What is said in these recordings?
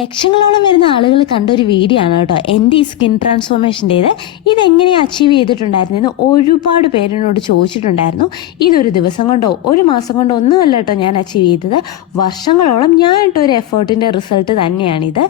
ലക്ഷങ്ങളോളം വരുന്ന ആളുകൾ കണ്ടൊരു വീഡിയോ ആണ് കേട്ടോ എൻ്റെ ഈ സ്കിൻ ട്രാൻസ്ഫോർമേഷൻ്റേത്. ഇതെങ്ങനെയാണ് അച്ചീവ് ചെയ്തിട്ടുണ്ടായിരുന്നെന്ന് ഒരുപാട് പേരെന്നോട് ചോദിച്ചിട്ടുണ്ടായിരുന്നു. ഇതൊരു ദിവസം കൊണ്ടോ ഒരു മാസം കൊണ്ടോ ഒന്നുമല്ല കേട്ടോ ഞാൻ അച്ചീവ് ചെയ്തത്. വർഷങ്ങളോളം ഞാൻ ഇട്ടൊരു എഫേർട്ടിൻ്റെ റിസൾട്ട് തന്നെയാണിത്.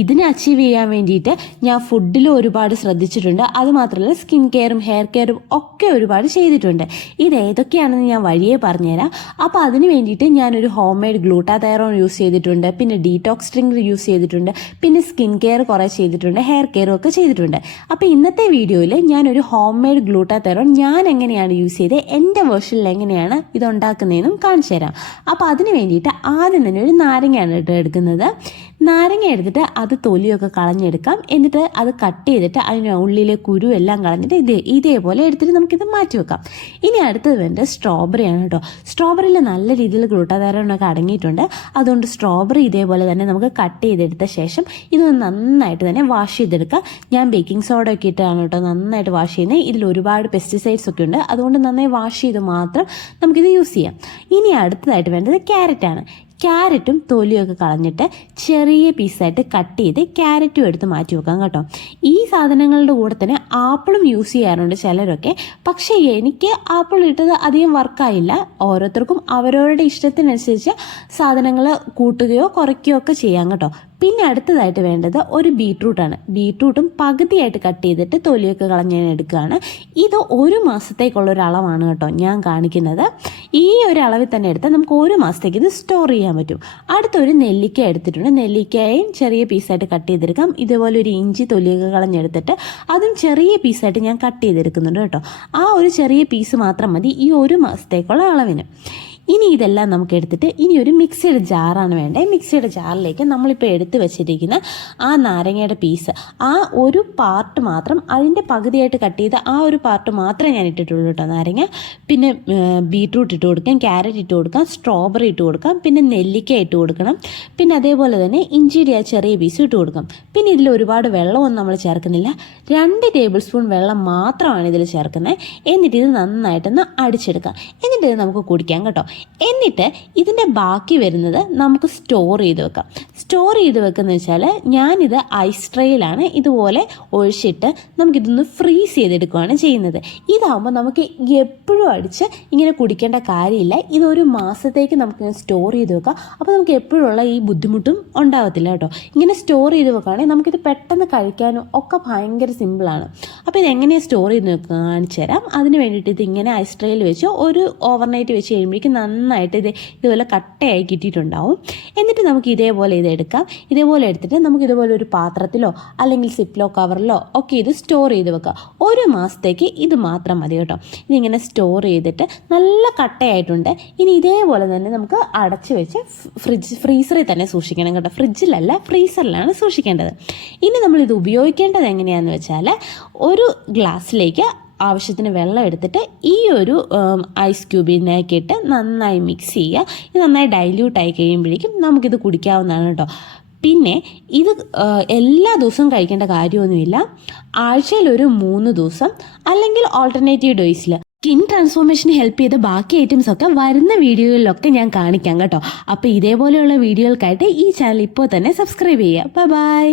ഇതിനെ അച്ചീവ് ചെയ്യാൻ വേണ്ടിയിട്ട് ഞാൻ ഫുഡിലും ഒരുപാട് ശ്രദ്ധിച്ചിട്ടുണ്ട്. അതുമാത്രമല്ല സ്കിൻ കെയറും ഹെയർ കെയറും ഒക്കെ ഒരുപാട് ചെയ്തിട്ടുണ്ട്. ഇത് ഏതൊക്കെയാണെന്ന് ഞാൻ വഴിയേ പറഞ്ഞുതരാം. അപ്പോൾ അതിന് വേണ്ടിയിട്ട് ഞാനൊരു ഹോം മെയ്ഡ് ഗ്ലൂട്ടാതൈറോൺ യൂസ് ചെയ്തിട്ടുണ്ട്, പിന്നെ ഡീടോക്സ് ഡ്രിങ്ക് യൂസ് ചെയ്തിട്ടുണ്ട്, പിന്നെ സ്കിൻ കെയർ കുറേ ചെയ്തിട്ടുണ്ട്, ഹെയർ കെയറും ഒക്കെ ചെയ്തിട്ടുണ്ട്. അപ്പോൾ ഇന്നത്തെ വീഡിയോയിൽ ഞാനൊരു ഹോം മെയ്ഡ് ഗ്ലൂട്ടാതൈറോൺ ഞാൻ എങ്ങനെയാണ് യൂസ് ചെയ്ത് എൻ്റെ വേർഷനിൽ എങ്ങനെയാണ് ഇതുണ്ടാക്കുന്നതെന്നും കാണിച്ചു തരാം. അപ്പോൾ അതിന് വേണ്ടിയിട്ട് ആദ്യം തന്നെ ഒരു നാരങ്ങയാണ് എടുക്കുന്നത്. നാരങ്ങ എടുത്തിട്ട് അത് തൊലിയൊക്കെ കളഞ്ഞെടുക്കാം. എന്നിട്ട് അത് കട്ട് ചെയ്തിട്ട് അതിന് ഉള്ളിലെ കുരു എല്ലാം കളഞ്ഞിട്ട് ഇതേപോലെ എടുത്തിട്ട് നമുക്കിത് മാറ്റി വെക്കാം. ഇനി അടുത്തത് വേണ്ടത് സ്ട്രോബെറിയാണ് കേട്ടോ. സ്ട്രോബെറിയിൽ നല്ല രീതിയിൽ ഗ്ലൂട്ടാതൈറോണൊക്കെ അടങ്ങിയിട്ടുണ്ട്. അതുകൊണ്ട് സ്ട്രോബെറി ഇതേപോലെ തന്നെ നമുക്ക് കട്ട് ചെയ്തെടുത്ത ശേഷം ഇത് നന്നായിട്ട് തന്നെ വാഷ് ചെയ്തെടുക്കാം. ഞാൻ ബേക്കിംഗ് സോഡ ഒക്കെ ഇട്ടാണ് കേട്ടോ നന്നായിട്ട് വാഷ് ചെയ്യുന്നത്. ഇതിൽ ഒരുപാട് പെസ്റ്റിസൈഡ്സ് ഒക്കെ ഉണ്ട്, അതുകൊണ്ട് നന്നായി വാഷ് ചെയ്ത് മാത്രം നമുക്കിത് യൂസ് ചെയ്യാം. ഇനി അടുത്തതായിട്ട് വേണ്ടത് ക്യാരറ്റാണ്. ക്യാരറ്റും തൊലിയൊക്കെ കളഞ്ഞിട്ട് ചെറിയ പീസായിട്ട് കട്ട് ചെയ്ത് ക്യാരറ്റും എടുത്ത് മാറ്റി വെക്കാം കേട്ടോ. ഈ സാധനങ്ങളുടെ കൂടെ തന്നെ ആപ്പിളും യൂസ് ചെയ്യാറുണ്ട് ചിലരൊക്കെ. പക്ഷേ എനിക്ക് ആപ്പിൾ ഇട്ടത് അധികം വർക്കായില്ല. ഓരോരുത്തർക്കും അവരവരുടെ ഇഷ്ടത്തിനനുസരിച്ച് സാധനങ്ങൾ കൂട്ടുകയോ കുറയ്ക്കുകയോ ഒക്കെ ചെയ്യാം കേട്ടോ. പിന്നെ അടുത്തതായിട്ട് വേണ്ടത് ഒരു ബീട്രൂട്ടാണ്. ബീട്രൂട്ടും പകുതിയായിട്ട് കട്ട് ചെയ്തിട്ട് തൊലിയൊക്കെ കളഞ്ഞ് എടുക്കുകയാണ്. ഇത് ഒരു മാസത്തേക്കുള്ള ഒരു അളവാണ് കേട്ടോ ഞാൻ കാണിക്കുന്നത്. ഈ ഒരു അളവിൽ തന്നെ എടുത്താൽ നമുക്ക് ഒരു മാസത്തേക്ക് ഇത് സ്റ്റോർ ചെയ്യാൻ പറ്റും. അടുത്തൊരു നെല്ലിക്ക എടുത്തിട്ടുണ്ട്. നെല്ലിക്കയും ചെറിയ പീസായിട്ട് കട്ട് ചെയ്തെടുക്കാം. ഇതേപോലെ ഒരു ഇഞ്ചി തൊലിയൊക്കെ കളഞ്ഞെടുത്തിട്ട് അതും ചെറിയ പീസായിട്ട് ഞാൻ കട്ട് ചെയ്തെടുക്കുന്നുണ്ട് കേട്ടോ. ആ ഒരു ചെറിയ പീസ് മാത്രം മതി ഈ ഒരു മാസത്തേക്കുള്ള അളവിന്. ഇനി ഇതെല്ലാം നമുക്ക് എടുത്തിട്ട് ഇനി ഒരു മിക്സിയുടെ ജാറാണ് വേണ്ടത്. മിക്സിയുടെ ജാറിലേക്ക് നമ്മളിപ്പോൾ എടുത്ത് വെച്ചിരിക്കുന്ന ആ നാരങ്ങയുടെ പീസ്, ആ ഒരു പാർട്ട് മാത്രം, അതിൻ്റെ പകുതിയായിട്ട് കട്ട് ചെയ്ത് ആ ഒരു പാർട്ട് മാത്രമേ ഞാൻ ഇട്ടിട്ടുള്ളൂ കേട്ടോ നാരങ്ങ. പിന്നെ ബീട്രൂട്ട് ഇട്ട് കൊടുക്കാം, ക്യാരറ്റ് ഇട്ട് കൊടുക്കാം, സ്ട്രോബെറി ഇട്ട് കൊടുക്കാം, പിന്നെ നെല്ലിക്ക ഇട്ട് കൊടുക്കണം, പിന്നെ അതേപോലെ തന്നെ ഇഞ്ചിയുടെ ആ ചെറിയ പീസ് ഇട്ട് കൊടുക്കാം. പിന്നെ ഇതിൽ ഒരുപാട് വെള്ളമൊന്നും നമ്മൾ ചേർക്കുന്നില്ല. 2 ടേബിൾ സ്പൂൺ വെള്ളം മാത്രമാണ് ഇതിൽ ചേർക്കുന്നത്. എന്നിട്ട് ഇത് നന്നായിട്ടൊന്ന് അടിച്ചെടുക്കാം. എന്നിട്ട് ഇത് നമുക്ക് കുടിക്കാം കേട്ടോ. എന്നിട്ട് ഇതിൻ്റെ ബാക്കി വരുന്നത് നമുക്ക് സ്റ്റോർ ചെയ്ത് വെക്കാം. സ്റ്റോർ ചെയ്ത് വെക്കുന്നത് വെച്ചാൽ ഞാനിത് ഐസ് ട്രേയിലാണ് ഇതുപോലെ ഒഴിച്ചിട്ട് നമുക്കിതൊന്ന് ഫ്രീസ് ചെയ്തെടുക്കുകയാണ് ചെയ്യുന്നത്. ഇതാകുമ്പോൾ നമുക്ക് എപ്പോഴും അടിച്ച് ഇങ്ങനെ കുടിക്കേണ്ട കാര്യമില്ല. ഇതൊരു മാസത്തേക്ക് നമുക്കിങ്ങനെ സ്റ്റോർ ചെയ്ത് വെക്കാം. അപ്പോൾ നമുക്ക് എപ്പോഴുള്ള ഈ ബുദ്ധിമുട്ടും ഉണ്ടാകത്തില്ല കേട്ടോ. ഇങ്ങനെ സ്റ്റോർ ചെയ്ത് വെക്കുകയാണെങ്കിൽ നമുക്കിത് പെട്ടെന്ന് കഴിക്കാനും ഒക്കെ ഭയങ്കര സിമ്പിളാണ്. അപ്പോൾ ഇതെങ്ങനെയാണ് സ്റ്റോർ ചെയ്ത് വെക്കുക കാണിച്ചു തരാം. അതിന് വേണ്ടിയിട്ട് ഇതിങ്ങനെ ഐസ് ട്രേയിൽ വെച്ച് ഒരു ഓവർനൈറ്റ് വെച്ച് കഴിയുമ്പോഴേക്കും നന്നായിട്ട് ഇതുപോലെ കട്ടയായി കിട്ടിയിട്ടുണ്ടാവും. എന്നിട്ട് നമുക്ക് ഇതേപോലെ ഇത് എടുക്കാം. ഇതേപോലെ എടുത്തിട്ട് നമുക്ക് ഇതുപോലെ ഒരു പാത്രത്തിലോ അല്ലെങ്കിൽ സിപ്ലോ കവറിലോ ഒക്കെ ഇത് സ്റ്റോർ ചെയ്ത് വെക്കാം. ഒരു മാസത്തേക്ക് ഇത് മാത്രം മതി കേട്ടോ. ഇതിങ്ങനെ സ്റ്റോർ ചെയ്തിട്ട് നല്ല കട്ടയായിട്ടുണ്ട്. ഇനി ഇതേപോലെ തന്നെ നമുക്ക് അടച്ച് വെച്ച് ഫ്രീസറിൽ തന്നെ സൂക്ഷിക്കണം കേട്ടോ. ഫ്രിഡ്ജിലല്ല, ഫ്രീസറിലാണ് സൂക്ഷിക്കേണ്ടത്. ഇനി നമ്മളിത് ഉപയോഗിക്കേണ്ടത് എങ്ങനെയാണെന്ന് വെച്ചാൽ ഒരു ഗ്ലാസ്സിലേക്ക് ആവശ്യത്തിന് വെള്ളം എടുത്തിട്ട് ഈ ഒരു ഐസ് ക്യൂബിനേക്ക് ഇട്ട് നന്നായി മിക്സ് ചെയ്യുക. ഇത് നന്നായി ഡൈല്യൂട്ടായി കഴിയുമ്പോഴേക്കും നമുക്കിത് കുടിക്കാവുന്നതാണ് കേട്ടോ. പിന്നെ ഇത് എല്ലാ ദിവസവും കഴിക്കേണ്ട കാര്യമൊന്നുമില്ല. ആഴ്ചയിൽ ഒരു 3 ദിവസം അല്ലെങ്കിൽ ഓൾട്ടർനേറ്റീവ് ഡേയ്സിൽ സ്കിൻ ട്രാൻസ്ഫോർമേഷന് ഹെൽപ്പ് ചെയ്ത ബാക്കി ഐറ്റംസൊക്കെ വരുന്ന വീഡിയോകളിലൊക്കെ ഞാൻ കാണിക്കാം കേട്ടോ. അപ്പോൾ ഇതേപോലെയുള്ള വീഡിയോകൾക്കായിട്ട് ഈ ചാനൽ ഇപ്പോൾ തന്നെ സബ്സ്ക്രൈബ് ചെയ്യുക. ബൈ.